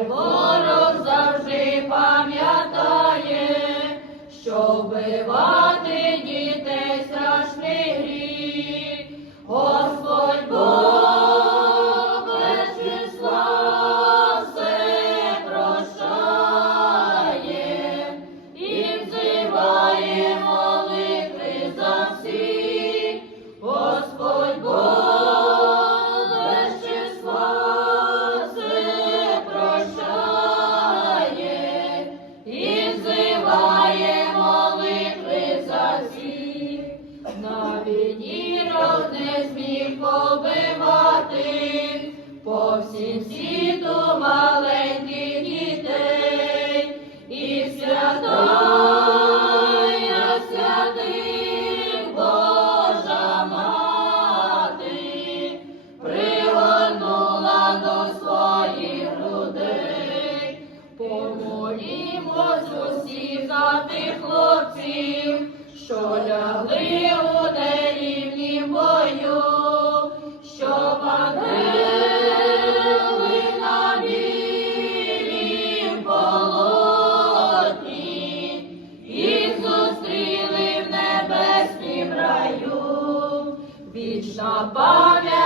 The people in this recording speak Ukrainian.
Хай ворог завжди пам'ятає, що вбивати. побивати, по всім світу маленьких дітей і свято, святих Божа мати, до своїх грудей, помолімось усі за тих хлопців. вічна пам'ять.